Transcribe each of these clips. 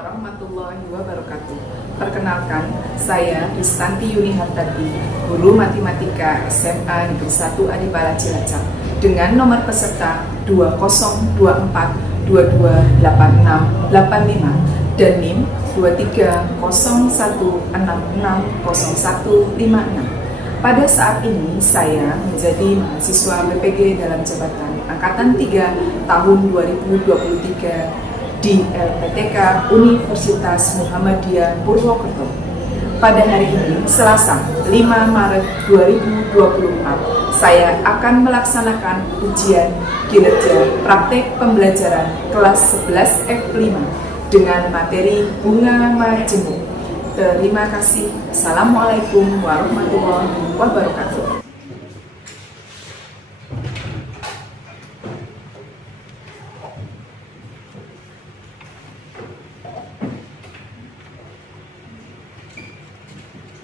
warahmatullahi wabarakatuh. Perkenalkan, saya Ristanti Yuni Hartati, guru matematika SMA Negeri 1 Adipala Cilacap dengan nomor peserta 2024228685 dan NIM 2301660156. Pada saat ini saya menjadi mahasiswa BPG dalam jabatan Angkatan 3 tahun 2023 di LPTK Universitas Muhammadiyah Purwokerto. Pada hari ini, Selasa 5 Maret 2024, saya akan melaksanakan ujian kinerja praktek pembelajaran kelas 11 F5 dengan materi bunga majemuk. Terima kasih. Assalamualaikum warahmatullahi wabarakatuh.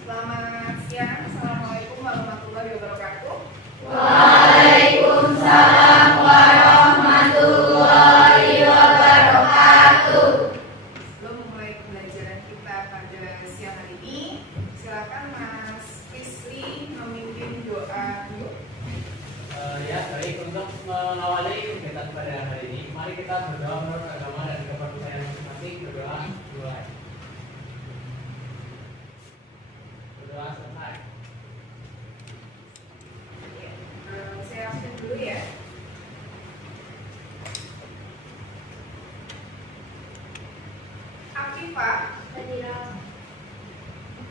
Selamat siang. Assalamualaikum warahmatullahi wabarakatuh. Waalaikumsalam warahmatullahi wabarakatuh. Sebelum memulai pembelajaran kita pada siang hari ini, silakan Mas Fisri memimpin doa dulu. Ya, baik. Untuk mengawali kegiatan pada hari ini, mari kita berdoa menurut agama dan kepercayaan masing-masing. Berdoa dimulai. Berdoa selesai. Saya absen dulu ya. Afifah,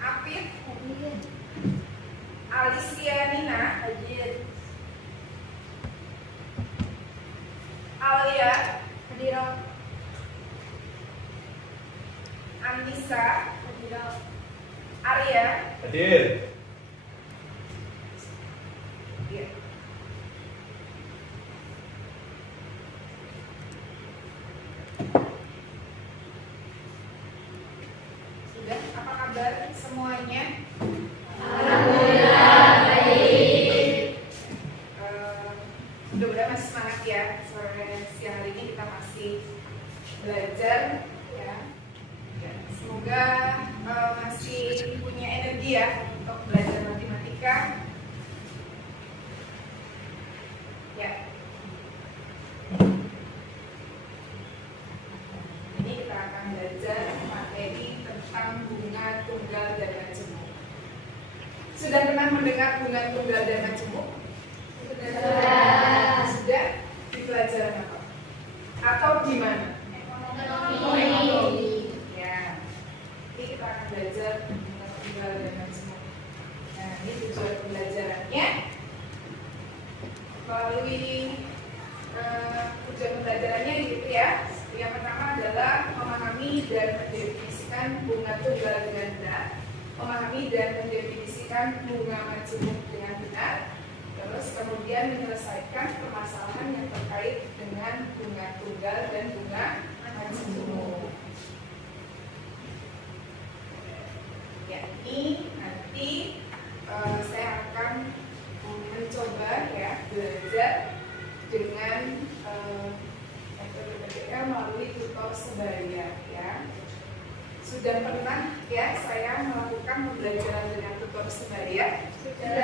Afif, Alicia Nina, Alia, Anissa, Arya. Hadir. Iya. Sudah, apa kabar semuanya? Alhamdulillah baik. Mudah-mudahan masih semangat ya. Sore siang hari ini kita masih belajar ya. Semoga masih punya energi ya untuk belajar matematika. Ya. Ini kita akan belajar materi tentang bunga tunggal dan majemuk. Sudah pernah mendengar bunga tunggal dan majemuk? Sudah. Di pelajaran apa? Atau di mana? Ekonomi. Ya. Ini kita akan belajar bunga tunggal dan majemuk. Nah, ini tujuan pembelajarannya. Melalui tujuan pembelajarannya gitu ya. Yang pertama adalah memahami dan mendefinisikan bunga tunggal dengan benar, memahami dan mendefinisikan bunga majemuk dengan benar, terus kemudian menyelesaikan permasalahan yang terkait dengan bunga tunggal dan bunga majemuk. Ya, ini nanti saya akan mencoba ya belajar dengan metode PDL melalui tutor sebaya ya. Sudah pernah ya saya melakukan pembelajaran dengan tutor sebaya? Sudah.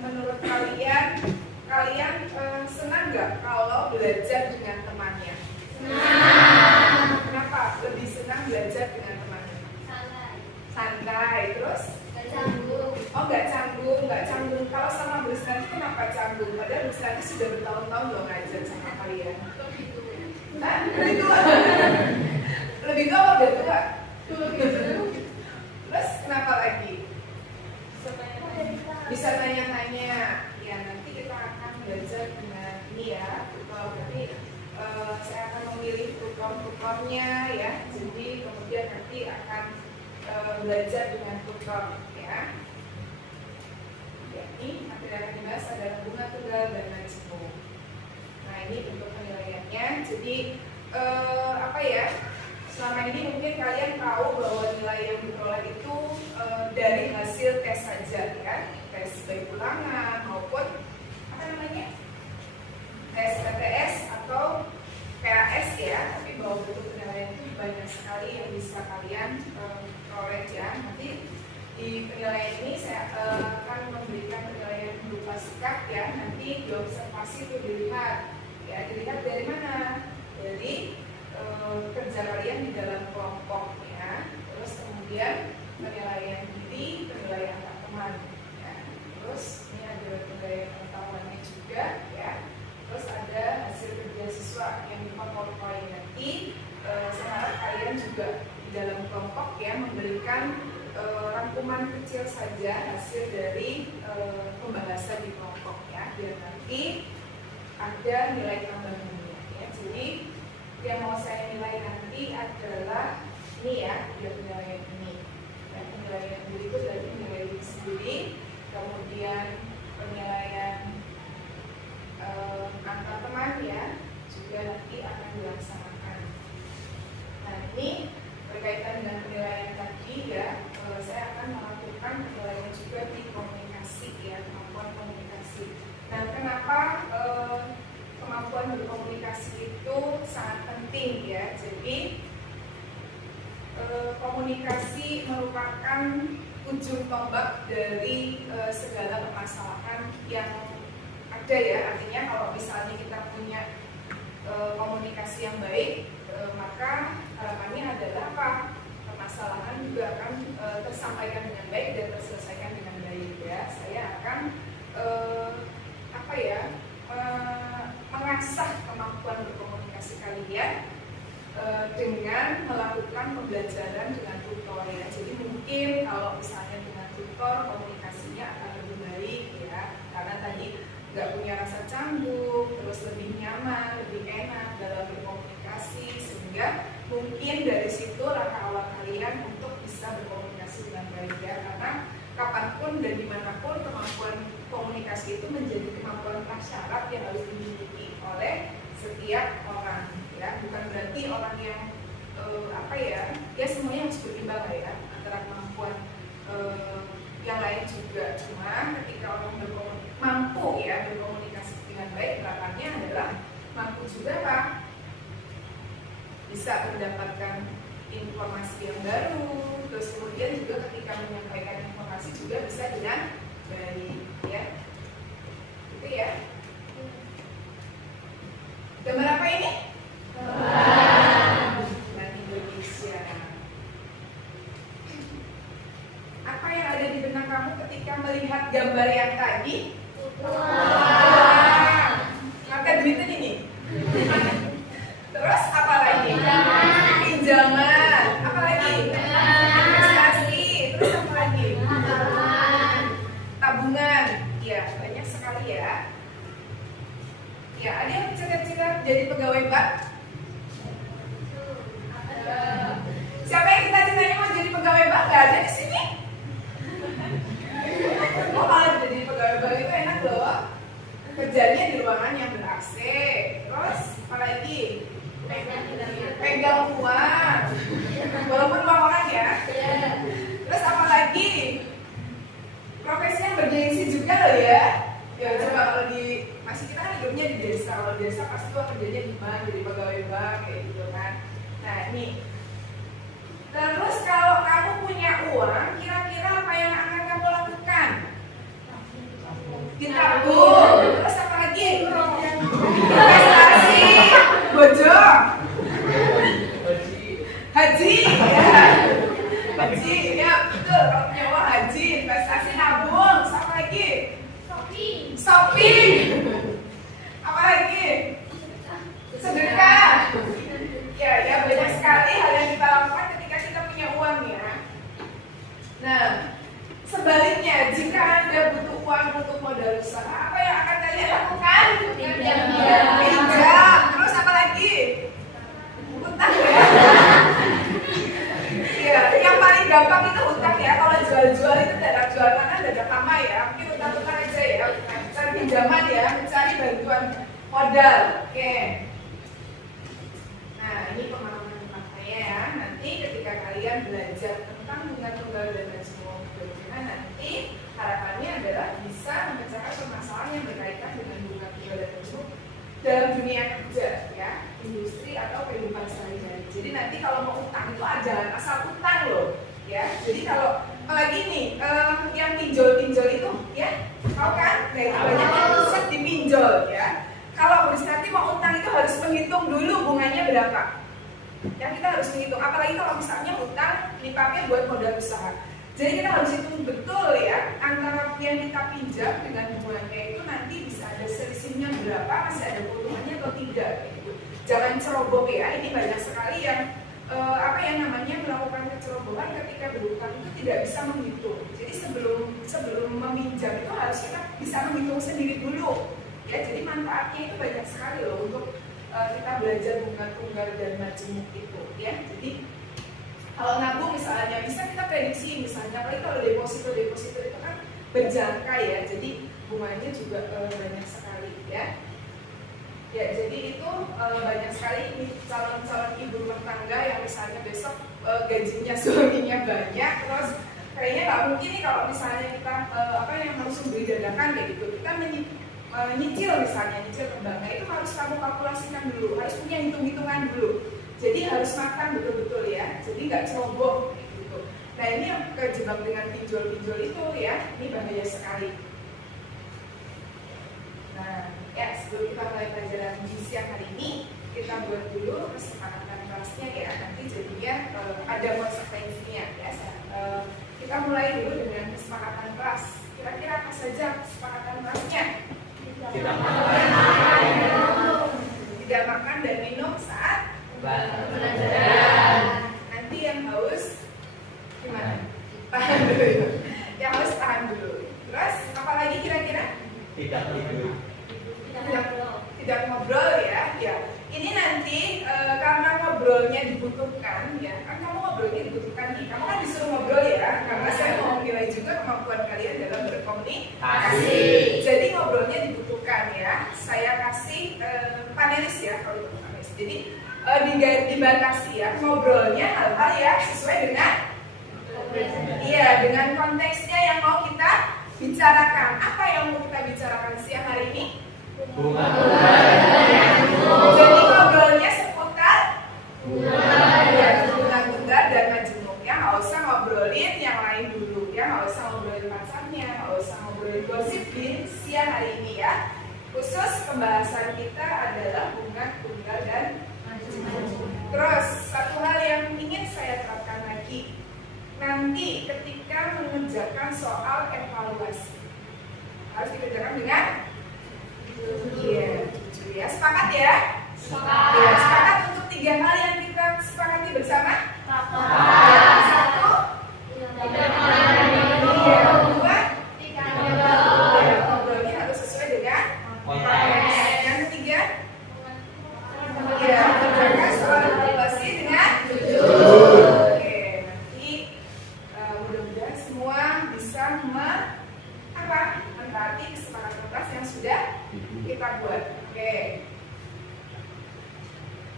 Menurut kalian senang nggak kalau belajar dengan temannya? Senang. Kenapa lebih senang belajar dengan temannya? Santai. Terus? Oh, nggak canggung. Kalau sama Bu Stanti kenapa canggung? Padahal Bu Stanti sudah bertahun-tahun loh ngajar sama kalian. Nah, lebih tua. Lebih tua apa udah tua? Terus kenapa lagi? Bisa tanya-tanya. Ya, nanti kita akan belajar dengan ini ya. Berarti saya akan memilih tutor-tutornya ya. Jadi kemudian nanti akan belajar dengan tutor ya. Ini materi yang dibahas adalah bunga tunggal dan majemuk. Nah, ini bentuk penilaiannya. Jadi apa ya? Selama ini mungkin kalian tahu bahwa nilai yang diperoleh itu dari hasil tes saja ya, tes baik ulangan maupun apa namanya? Tes PTS atau PAS ya, tapi bahwa bentuk penilaian penilaian itu banyak sekali yang bisa kalian peroleh ya. Nanti di penilaian ini saya akan memberikan penilaian berupa sikap ya. Nanti di observasi itu dilihat ya, dilihat dari mana? Dari kerja kalian di dalam kelompok ya. Terus kemudian penilaian diri, penilaian antar teman ya. Terus ini ada penilaian pengetahuannya juga ya. Terus ada hasil kerja siswa yang dipoin. Nanti saya harap kalian juga di dalam kelompok ya memberikan rangkuman kecil saja hasil dari pembahasan di kelompok ya, biar nanti ada nilai tambahannya ya. Jadi yang mau saya nilai nanti adalah ini ya, dia penilaian ini. Dan penilaian diri itu dari nilai diri sendiri, kemudian penilaian antar teman ya, juga nanti akan dilaksanakan. Nah ini berkaitan dengan penilaian tadi ya, saya akan melakukan penilaian juga di komunikasi ya, kemampuan komunikasi. Nah kenapa kemampuan berkomunikasi itu sangat penting ya. Jadi komunikasi merupakan ujung tombak dari segala permasalahan yang ada ya. Artinya kalau misalnya kita punya komunikasi yang baik, maka harapannya adalah apa? Permasalahan juga akan tersampaikan dengan baik dan terselesaikan dengan baik ya. Saya akan mengasah kemampuan berkomunikasi kalian dengan melakukan pembelajaran dengan tutor ya. Jadi mungkin kalau misalnya dengan tutor komunikasinya akan lebih baik ya, karena tadi nggak punya rasa canggung, terus lebih nyaman, lebih enak dalam berkomunikasi, sehingga mungkin dari situ langkah awal kalian untuk bisa berkomunikasi dengan baik ya. Karena kapanpun dan dimanapun kemampuan komunikasi itu menjadi kemampuan prasyarat yang harus dimiliki oleh setiap orang ya. Bukan berarti orang yang ya semuanya harus berimbang ya antara kemampuan yang lain juga. Cuma ketika orang mampu ya berkomunikasi dengan baik, harapannya adalah mampu juga Pak bisa mendapatkan informasi yang baru, terus kemudian juga ketika menyampaikan informasi juga bisa dengan baik ya. Itu ya. Gambar apa ini? Gambar Indonesia. Apa yang ada di benak kamu ketika melihat gambar yang tadi? Maka duitnya ini. Terus apa lagi? Pinjaman. Apa lagi? Investasi. Terus apa lagi? Tabungan. Ya, banyak sekali ya. Ya, ada yang cita-cita jadi pegawai bank? Siapa yang cita-citanya mau jadi pegawai bank? Gak ada di sini. Oh, kalau jadi pegawai bank itu enak loh. Kerjanya di ruangan yang ber-AC. Terus apa lagi? Pegang uang. Walaupun uang orang ya. Terus apa lagi? Profesi yang bergengsi juga loh ya. Ya coba kalau di masih kita kan hidupnya di desa. Kalau di desa pasti tuh kerjanya di bank, jadi pegawai bank kayak gitu kan. Nah ini. Terus kalau kamu punya uang, kira-kira apa yang akan kamu lakukan? Ditabung. Terus apa lagi? Investasi. Bojo. Haji. Ya. Haji. Ya betul. Kalau punya uang haji, investasi, nabung. Apa lagi? Shopping. Apa lagi? Sedekah. Ya banyak sekali hal yang kita lakukan ketika kita punya uang ya. Nah, sebaliknya jika Anda butuh uang untuk modal usaha, apa yang akan kalian lakukan? Pinjam. Terus apa lagi? Utang ya. Iya, yang paling gampang itu utang ya. Kalau jual-jual itu dalam jual tanah dadak lama ya. Mungkin utang-utang aja ya. Cari pinjaman ya, mencari bantuan modal. Oke. Nah, ini pengalaman tentang saya ya. Nanti ketika kalian belajar tentang bunga tunggal dan majemuk berbunga, nanti harapannya adalah bisa memecahkan permasalahan yang berkaitan dengan bunga tunggal dan majemuk dalam dunia kerja ya, industri atau kehidupan sehari-hari. Jadi nanti kalau mau utang itu jangan asal utang loh, ya. Jadi kalau apalagi nih yang pinjol-pinjol itu, ya, tahu kan? Nah, itu banyak yang pusat dipinjol, ya. Kalau Bu Risnati mau utang itu harus menghitung dulu bunganya berapa. Ya, kita harus menghitung. Apalagi kalau misalnya utang dipakai buat modal usaha. Jadi kita harus hitung betul ya antara yang kita pinjam dengan bunganya itu nanti bisa ada selisihnya berapa, masih ada keuntungannya atau tidak. Gitu. Jangan ceroboh ya. Ini banyak sekali yang melakukan kecerobohan ketika berutang itu tidak bisa menghitung. Jadi sebelum meminjam itu harus kita bisa menghitung sendiri dulu. Ya, jadi manfaatnya itu banyak sekali loh untuk kita belajar bunga tunggal dan majemuk itu. Ya, jadi kalau nabung misalnya bisa kita prediksi misalnya, apalagi kalau deposito itu kan berjangka ya, jadi bunganya juga banyak sekali ya. Ya, jadi itu banyak sekali calon-calon ibu rumah tangga yang misalnya besok gajinya suaminya banyak, terus kayaknya nggak mungkin nih kalau misalnya kita yang langsung beli dadakan kayak gitu, kita nyicil misalnya, nyicil ke bank, itu harus kamu kalkulasikan dulu, harus punya hitung-hitungan dulu. Jadi harus makan betul-betul ya, jadi nggak ceroboh gitu. Nah ini yang kejebak dengan pinjol-pinjol itu ya, ini bahaya sekali. Nah ya, sebelum kita mulai pelajaran di siang hari ini, kita buat dulu kesepakatan kelasnya ya, nanti jadinya ada konsekuensinya ya. Kita mulai dulu dengan kesepakatan kelas. Kira-kira apa saja kesepakatan kelasnya? Tidak makan dan minum saat Pelajaran. Nanti yang haus gimana? Tahan dulu. Yang haus tahan dulu. Terus apa lagi kira-kira? Tidak ngobrol ya. Ya. Ini nanti karena ngobrolnya dibutuhkan ya. Kan kamu ngobrolnya dibutuhkan nih. Kamu kan disuruh ngobrol ya. Karena saya mau menilai juga kemampuan kalian dalam berkomunikasi. Jadi ngobrolnya dibutuhkan ya. Saya kasih panelis ya kalau itu panelis. Jadi dibatasi ya ngobrolnya hal-hal yang sesuai dengan konteksnya yang mau kita bicarakan. Apa yang mau kita bicarakan siang hari ini? Bunga. Jadi ngobrolnya seputar bunga tunggal dan majemuk ya. Nggak usah ngobrolin yang lain dulu ya. Nggak usah ngobrolin pacarnya, nggak usah ngobrolin gosip di siang hari ini ya. Khusus pembahasan kita adalah bunga tunggal dan terus satu hal yang ingin saya terapkan lagi, nanti ketika mengerjakan soal evaluasi harus dikerjakan dengan jujur ya. Sepakat ya? Sepakat. Ya, sepakat untuk 3 hal yang kita sepakati bersama. Satu, dua, ngobrolnya harus sesuai dengan yang ketiga. Ya, mengerjakan soal evaluasi dengan jujur. Oke, nanti mudah-mudahan semua bisa mentaati kesepakatan kelas yang sudah kita buat. Oke.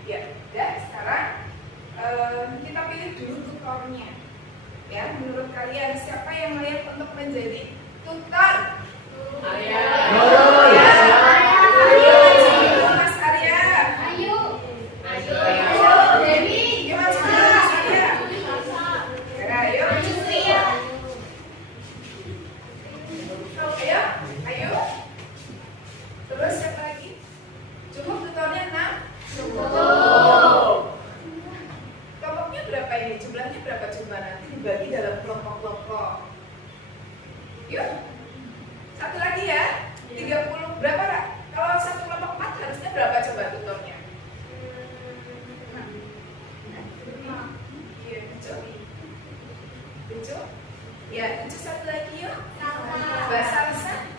Ya, udah. Sekarang kita pilih dulu tutornya. Ya, menurut kalian siapa yang layak untuk menjadi tutor? Arya. Mas Arya. Ayu. Dewi. Gimana Mas Arya? Ayo. Ayo. Terus siapa lagi? Cukup tutornya 6? Cukup. Kelompoknya berapa ini? Jumlahnya berapa coba? Nanti dibagi dalam kelompok-kelompok. Yuk. Satu lagi ya. 30 berapa, Kak? Kalau satu kelompok 4 harusnya berapa coba tutornya? Iya, 7. Ya, 7 satu lagi yuk. Bahasa lisan.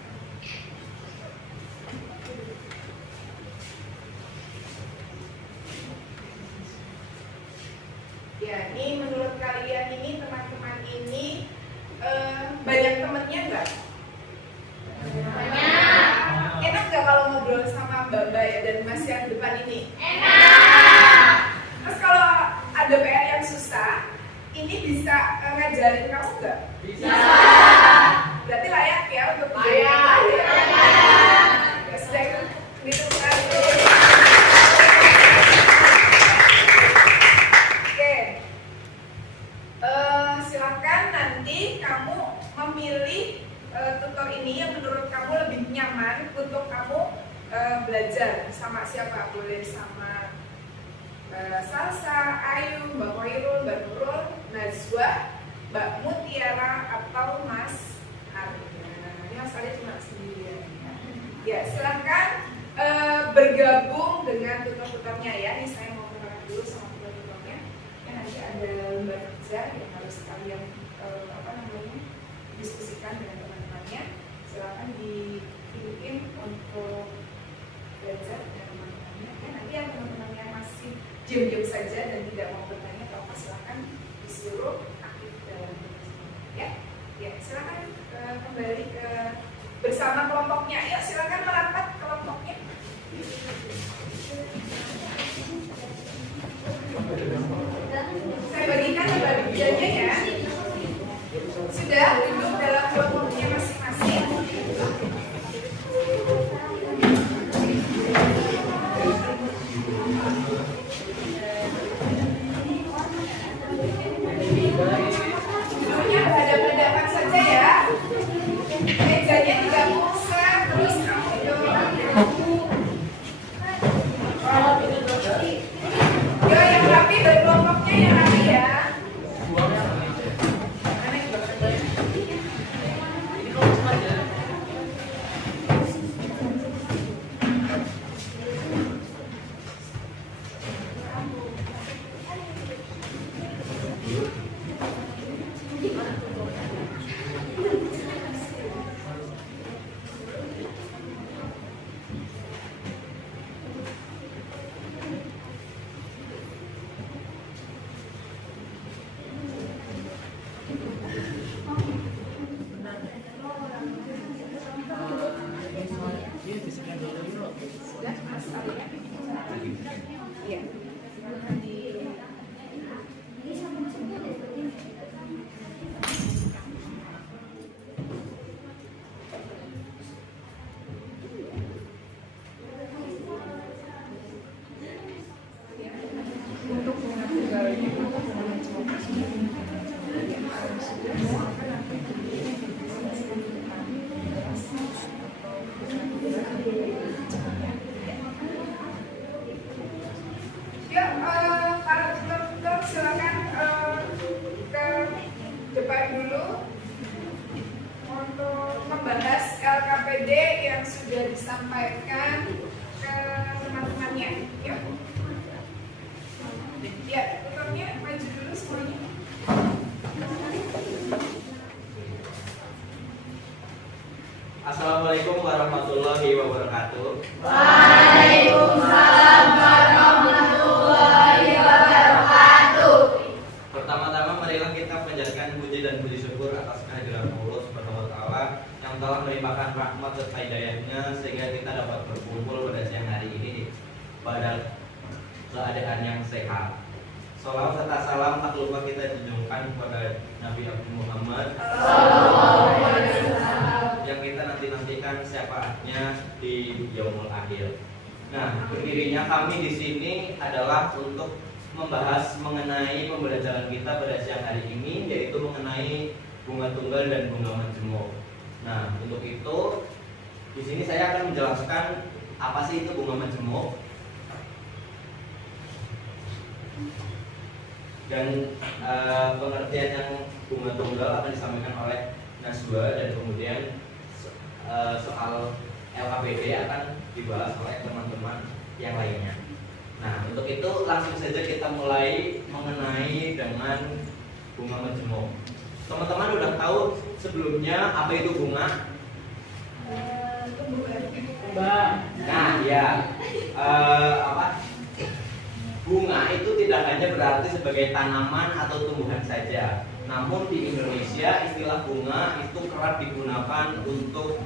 Ya, ini menurut kalian ini teman-teman ini banyak temennya enggak? Banyak. Enak nggak kalau ngobrol sama Mbak ya dan Mas yang depan ini? Enak. Terus kalau ada PR yang susah, ini bisa ngajarin kamu nggak? Bisa. Berarti layak ya untuk Layak. Ya sudah, gitu sekali. belajar sama siapa? Boleh sama Salsa, Ayu, Mbak Koirul, Mbak Nurul, Najwa, Mbak Mutiara, atau Mas Arya. Ini Mas Arya cuma sendirian. Ya, silakan bergabung dengan tutor-tutornya ya. Ini saya mau kenalan dulu sama tutor-tutornya. Ya, nanti ada lomba kerja yang harus kalian diskusikan dengan teman-temannya. Silakan dikirim untuk belajar dengan teman-temannya. Ya, nanti yang teman-temannya masih diam-diam saja dan tidak mau bertanya atau apa, silakan disuruh aktif dalam ya. Ya, silakan kembali ke bersama kelompoknya. Ya, silakan merapat kelompoknya. Saya bagikan bagi kerjanya ya. Sudah duduk dalam kelompoknya masing-masing. Duduknya berhadapan-hadapan saja ya. Mejanya tidak usah terus kamu dorong. Yo, yang rapi dari kelompoknya yang rapi ya. Sudah, Mas Arya? Iya. Untuk bunga tunggalnya, ya, para tutor silakan ke depan dulu untuk membahas LKPD yang sudah disampaikan ke teman-temannya. Yuk. Ya, tutornya maju dulu semuanya. Assalamualaikum warahmatullahi wabarakatuh. Waalaikumsalam warahmatullahi wabarakatuh. Pertama-tama marilah kita panjatkan puji dan puji syukur atas kehadiran Allah Subhanahu wa taala yang telah melimpahkan rahmat serta hidayahnya sehingga kita dapat berkumpul pada siang hari ini pada keadaan yang sehat. Salawat serta salam tak lupa kita junjungkan kepada Nabi Muhammad yang kita nanti-nantikan syafaatnya di yaumul akhir. Nah, berdirinya kami di sini adalah untuk membahas mengenai pembelajaran kita pada siang hari ini, yaitu mengenai bunga tunggal dan bunga majemuk. Nah, untuk itu di sini saya akan menjelaskan apa sih itu bunga majemuk dan pengertian yang bunga tunggal akan disampaikan oleh Najwa, dan kemudian soal LKPD akan dibahas oleh teman-teman yang lainnya. Nah, untuk itu langsung saja kita mulai mengenai dengan bunga majemuk. Teman-teman udah tahu sebelumnya apa itu bunga? Nah, ya, bunga itu tidak hanya berarti sebagai tanaman atau tumbuhan saja. Namun di Indonesia istilah bunga itu kerap digunakan untuk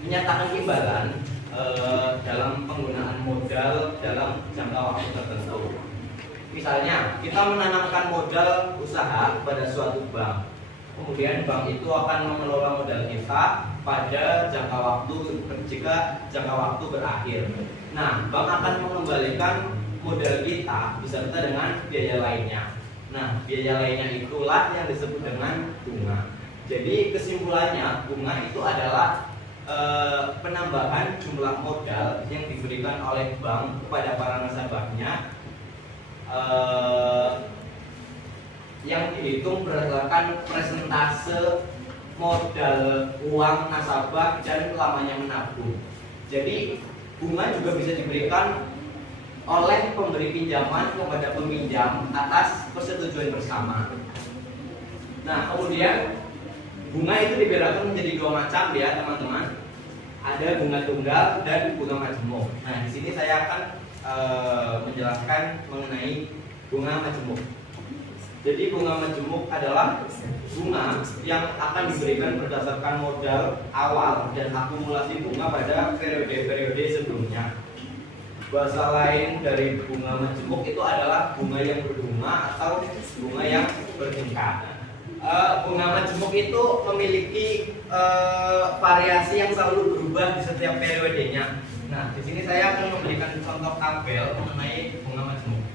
menyatakan imbalan dalam penggunaan modal dalam jangka waktu tertentu. Misalnya, kita menanamkan modal usaha pada suatu bank. Kemudian bank itu akan mengelola modal kita pada jangka waktu jika jangka waktu berakhir. Nah, bank akan mengembalikan modal kita beserta dengan biaya lainnya. Nah, biaya lainnya itulah yang disebut dengan bunga. Jadi kesimpulannya bunga itu adalah penambahan jumlah modal yang diberikan oleh bank kepada para nasabahnya yang dihitung berdasarkan presentase modal uang nasabah dan lamanya menabung. Jadi bunga juga bisa diberikan oleh pemberi pinjaman kepada peminjam atas persetujuan bersama. Nah, kemudian bunga itu dibedakan menjadi dua macam ya teman-teman. Ada bunga tunggal dan bunga majemuk. Nah, di sini saya akan menjelaskan mengenai bunga majemuk. Jadi bunga majemuk adalah bunga yang akan diberikan berdasarkan modal awal dan akumulasi bunga pada periode-periode sebelumnya. Bahasa lain dari bunga majemuk itu adalah bunga yang berbunga atau bunga yang bertingkat. Bunga majemuk itu memiliki variasi yang selalu berubah di setiap periodenya. Nah, di sini saya akan memberikan contoh tabel mengenai bunga majemuk.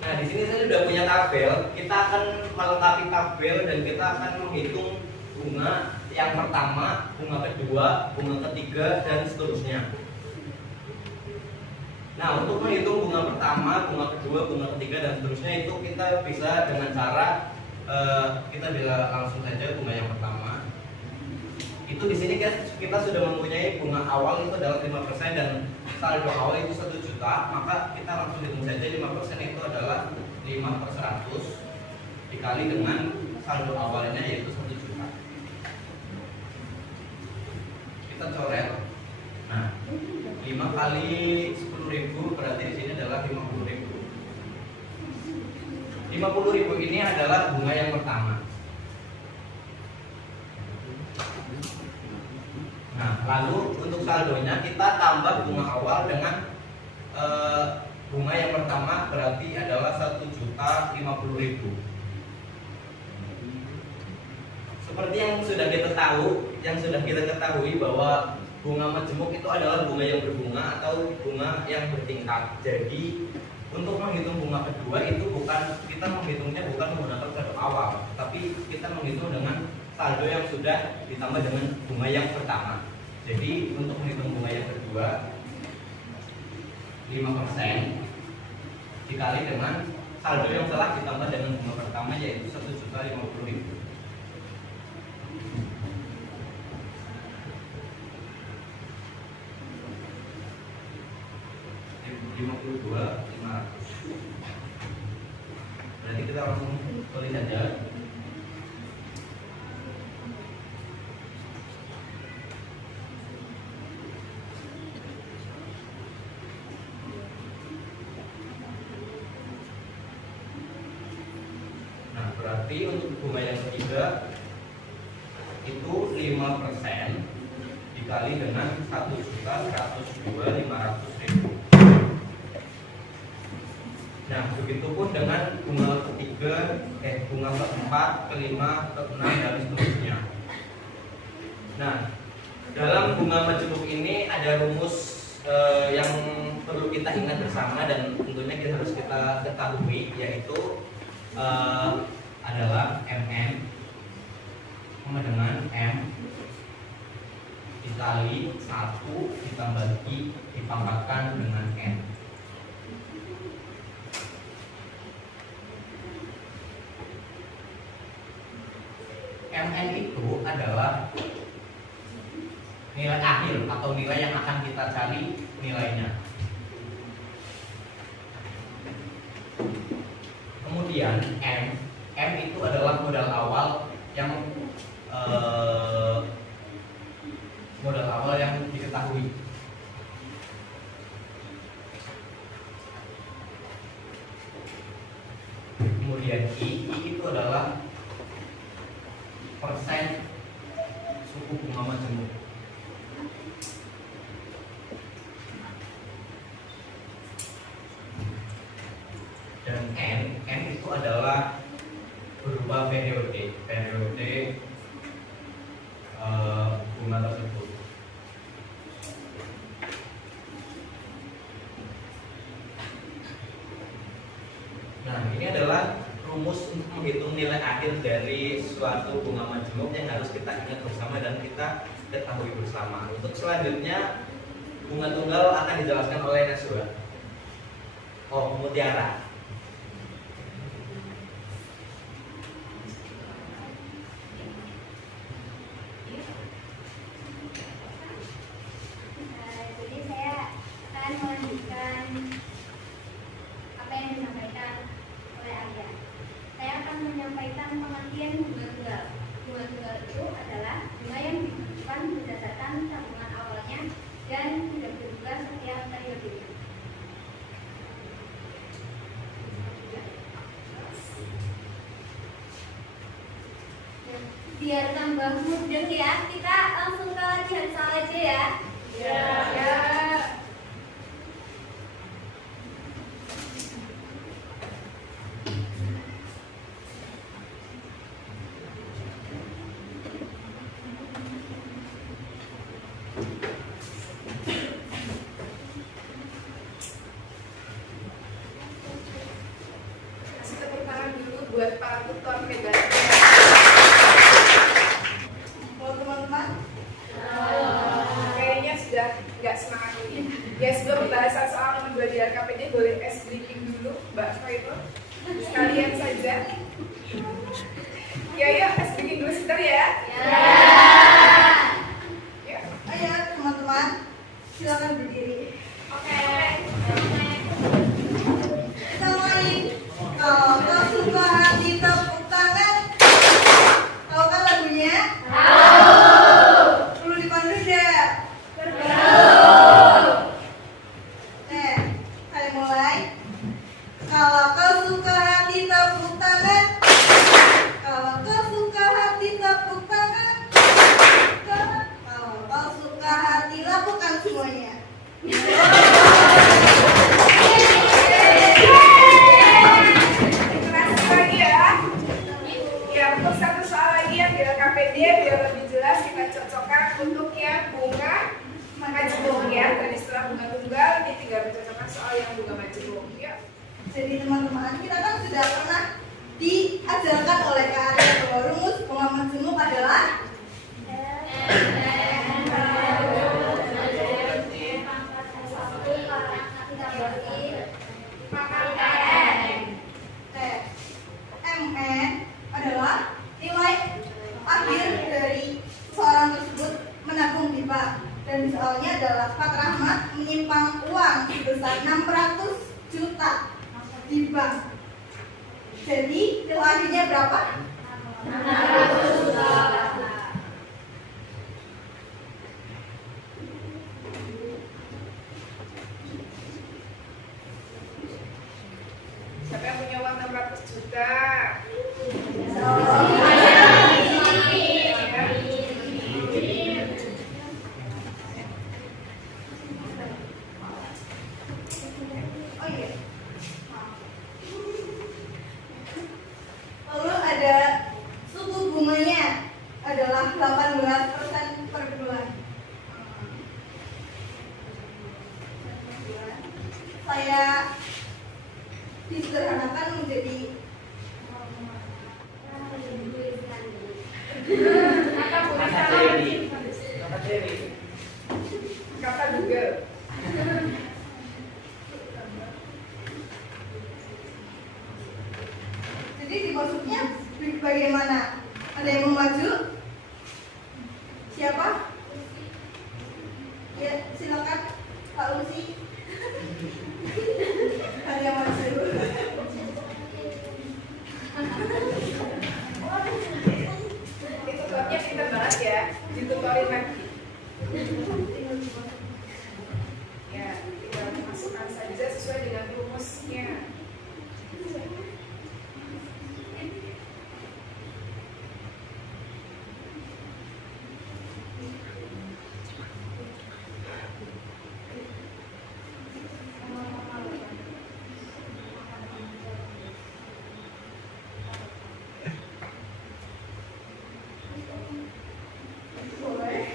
Nah, di sini saya sudah punya tabel. Kita akan melengkapi tabel dan kita akan menghitung bunga yang pertama, bunga kedua, bunga ketiga, dan seterusnya. Nah, untuk menghitung bunga pertama, bunga kedua, bunga ketiga, dan seterusnya itu kita bisa dengan cara kita bisa langsung saja bunga yang pertama. Itu di sini kita sudah mempunyai bunga awal itu adalah 5% dan saldo awal itu 1 juta, maka kita langsung hitung saja 5% itu adalah 5/100 dikali dengan saldo awalnya yaitu 1 juta. Kita coret. Nah, 5 kali 10.000 berarti di sini adalah 50.000. 50.000 ini adalah bunga yang pertama. Nah, lalu untuk saldonya kita tambah bunga awal dengan bunga yang pertama berarti adalah 1.050.000. Seperti yang sudah kita ketahui bahwa bunga majemuk itu adalah bunga yang berbunga atau bunga yang bertingkat. Jadi untuk menghitung bunga kedua itu kita menghitungnya bukan menggunakan saldo awal, tapi kita menghitung dengan saldo yang sudah ditambah dengan bunga yang pertama. Jadi untuk menghitung bunga yang kedua 5% dikali dengan saldo yang telah ditambah dengan bunga pertama yaitu 1.050.000. Berarti kita langsung tulis saja. Nah, berarti untuk bunga yang ketiga itu 5% dikali dengan 1.102.500.000. Nah, begitupun dengan bunga ketiga, bunga keempat, kelima, keenam, dan seterusnya. Nah, dalam bunga majemuk ini ada rumus yang perlu kita ingat bersama dan tentunya harus kita ketahui, yaitu adalah MN sama dengan M dikali 1 ditambah dipangkatkan dengan N. MN itu adalah nilai akhir atau nilai yang akan kita cari nilainya. Kemudian M itu adalah modal awal yang diketahui. Kemudian I itu adalah persen suku bunga majemuk. menghitung nilai akhir dari suatu bunga majemuk yang harus kita ingat bersama dan kita ketahui bersama. Untuk selanjutnya bunga tunggal akan dijelaskan oleh Naswa. Oh, Mutiara. Jadi saya akan melanjutkan apa yang disampaikan oleh Arya. Saya akan menyampaikan pengertian bunga tunggal. Bunga tunggal itu adalah bunga yang ditentukan berdasarkan tabungan awalnya dan tidak berubah setiap periodenya. Biar tambah mudeng ya, kita langsung ke latihan soal aja ya. Ya. Kasih tepuk tangan dulu buat Pak Tutor hebatnya. Halo teman-teman. Kayaknya sudah nggak semangat ini. Ya, sebelum pembahasan soal nomor 2 di LKPD, boleh es breaking dulu, Mbak Fairul. Sekalian saja. Ya, ya, es breaking dulu sebentar ya. Ya. Ayo teman-teman, silakan berdiri. Oke. Kita mulai. Kalau kau suka hati tepuk tangan. Tahu kan lagunya? Tahu. Perlu dipandu tidak? Perlu. Saya mulai. Kalau kau suka hati tepuk tangan. Kalau kau suka hati tepuk tangan. Kalau kau suka hati lakukan semuanya. Keras lagi ya. Ya, untuk satu soal lagi yang di LKPD biar lebih jelas kita cocokkan untuk yang bunga majemuk ya. Tadi setelah bunga tunggal, ini tinggal mencocokkan soal yang bunga majemuk ya. Jadi teman-teman, kita kan sudah pernah diajarkan oleh Kak Arya bahwa rumus bunga majemuk adalah MN adalah nilai akhir dari seseorang tersebut menabung di bank, dan soalnya adalah Pak Rahmat menyimpan uang sebesar 600 juta di bank. Jadi nilai akhirnya berapa? 600 juta. Siapa yang punya uang 600 juta? Oh iya. Lalu ada suku bunganya adalah 18% per bulan. Saya disederhanakan menjadi Kata Dewi. Kata Google. jadi dimaksudnya bagaimana? Ada yang mau maju? Siapa? Ya, silakan Pak Usi. Ada yang maju. Itu klubnya pintar banget ya, ditutorin lagi. Ya, tinggal masukkan saja sesuai dengan rumusnya. Boleh.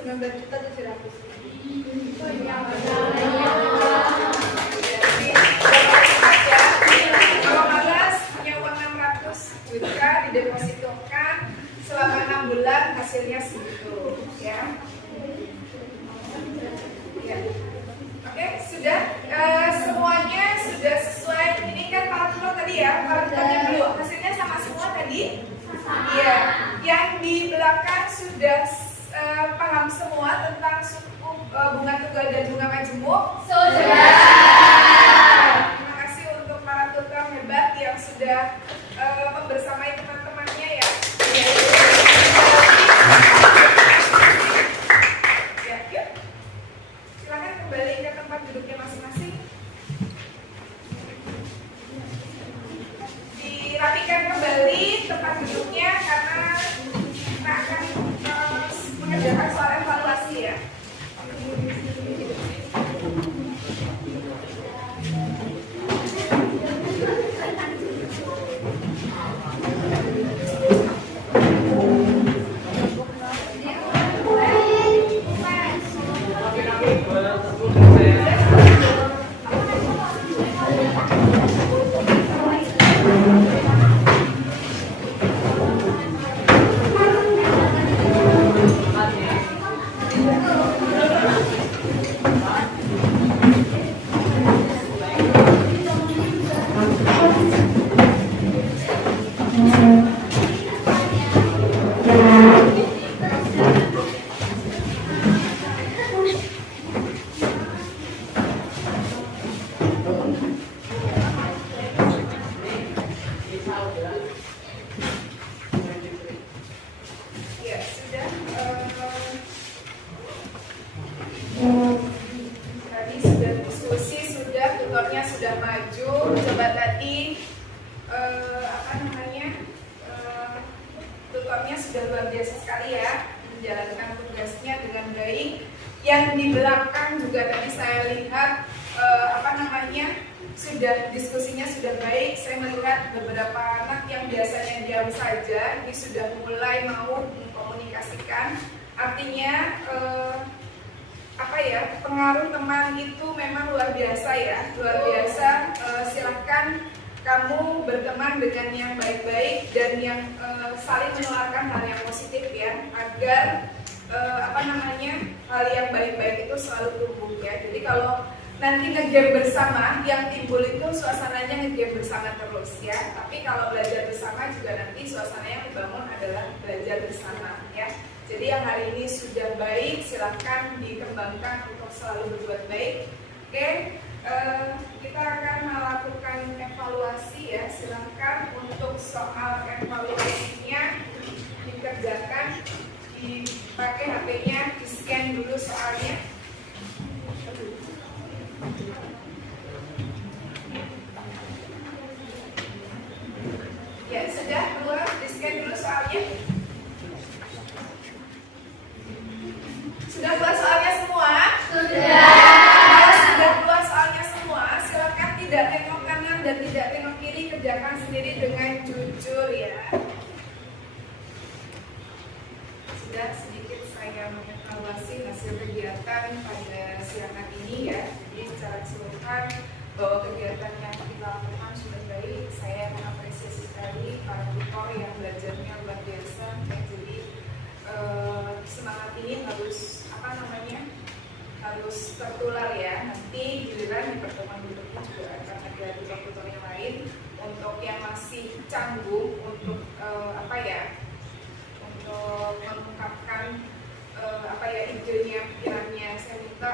19.700.000. Kalau malas punya uang 600 juta didepositokan selama 6 bulan hasilnya segitu ya. Ya. Oke, sudah semuanya sudah sesuai. Ini kan parameter tadi ya, parameternya dulu hasilnya sama semua tadi. Iya, yang di belakang sudah paham semua tentang suku bunga tunggal dan bunga majemuk? Sudah. Terima kasih untuk para tutor hebat yang sudah membersamai teman-temannya ya. Ya, yuk. Silakan kembali ke tempat duduknya masing-masing. Dirapikan kembali tempat duduknya karena kita akan mengerjakan soal evaluasi ya. Ya sudah. Tadi sudah diskusi, sudah tutornya sudah maju. Coba tadi tutornya sudah luar biasa sekali ya, menjalankan tugasnya dengan baik. Yang di belakang juga tadi saya lihat sudah diskusinya sudah baik. Saya melihat beberapa anak yang biasanya diam saja, ini sudah mulai mau mengkomunikasikan. Artinya pengaruh teman itu memang luar biasa ya, luar biasa. Silahkan kamu berteman dengan yang baik-baik dan yang saling menularkan hal yang positif ya, agar hal yang baik-baik itu selalu tumbuh ya. Jadi kalau nanti ngegame bersama, yang timbul itu suasananya ngegame bersama terus ya. Tapi kalau belajar bersama juga nanti suasana yang dibangun adalah belajar bersama ya. Jadi yang hari ini sudah baik, silahkan dikembangkan untuk selalu berbuat baik. Oke, kita akan melakukan evaluasi ya. Silahkan untuk soal evaluasinya dikerjakan, dipakai HP-nya, di-scan dulu soalnya. Ya, sudah keluar, di-scan dulu soalnya. Sudah keluar soalnya semua? Sudah. Kalau sudah keluar soalnya semua, silakan tidak tengok kanan dan tidak tengok kiri, kerjakan sendiri dengan jujur ya. Sudah sedikit saya mengevaluasi hasil kegiatan pada siang hari ini ya. Jadi secara keseluruhan bahwa kegiatan yang kita lakukan sudah baik. Saya mengapresiasi sekali para tutor yang belajarnya luar biasa ya. Jadi semangat ini harus harus tertular ya. Nanti giliran di pertemuan berikutnya juga akan ada tutor-tutor yang lain. Untuk yang masih canggung untuk untuk mengungkapkan idenya, pikirannya, saya minta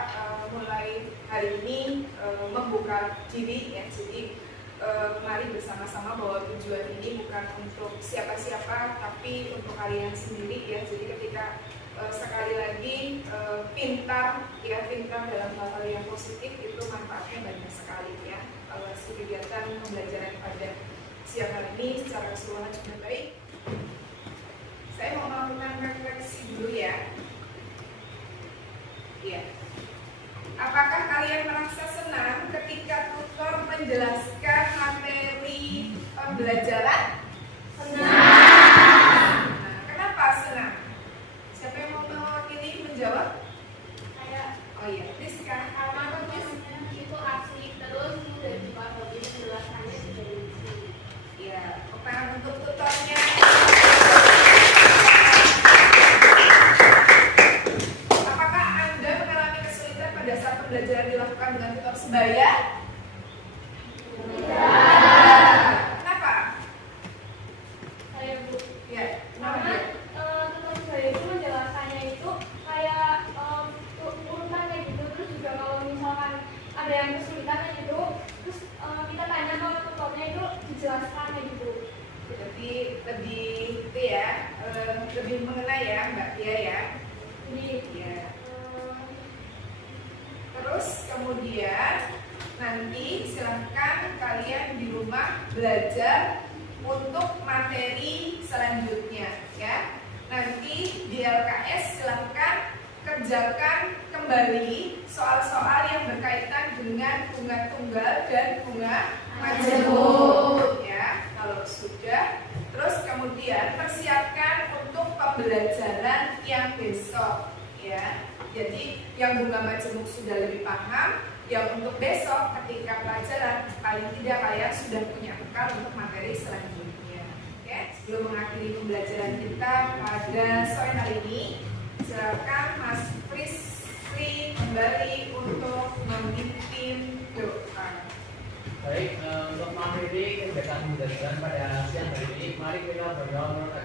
mulai hari ini membuka diri ya. Jadi mari bersama-sama bahwa tujuan ini bukan untuk siapa-siapa tapi untuk kalian sendiri ya. Jadi ketika sekali lagi pintar dalam hal-hal yang positif itu manfaatnya banyak sekali ya. Evaluasi kegiatan pembelajaran pada siang hari ini secara keseluruhan sudah baik. Saya mau melakukan refleksi dulu ya. Ya. Apakah kalian merasa senang ketika tutor menjelaskan materi pembelajaran? Senang. Nah, kenapa senang? Siapa yang mau mewakili menjawab? pembelajaran dilakukan dengan tutor sebaya? Kenapa? Saya Bu. Ya, kenapa Karena dia? tutor sebaya itu menjelaskannya itu kayak urutan kayak gitu. Terus juga kalau misalkan ada yang kesulitan kayak gitu, terus kita tanya ke tutornya itu dijelaskan kayak gitu. Jadi lebih itu ya, lebih mengenai ya Mbak Tia ya. Jadi Ya. Terus kemudian nanti silahkan kalian di rumah belajar untuk materi selanjutnya ya. Nanti di LKS silahkan kerjakan kembali soal-soal yang berkaitan dengan bunga tunggal dan bunga majemuk ya. Kalau sudah, terus kemudian persiapkan untuk pembelajaran yang besok ya. Jadi yang bunga majemuk sudah lebih paham, yang untuk besok ketika pelajaran paling tidak kalian sudah punya bekal untuk materi selanjutnya. Oke, sebelum mengakhiri pembelajaran kita pada sore hari ini, silakan Mas Frisri kembali untuk memimpin doa. Baik, untuk mengakhiri kegiatan pembelajaran pada siang hari ini, mari kita berdoa menurut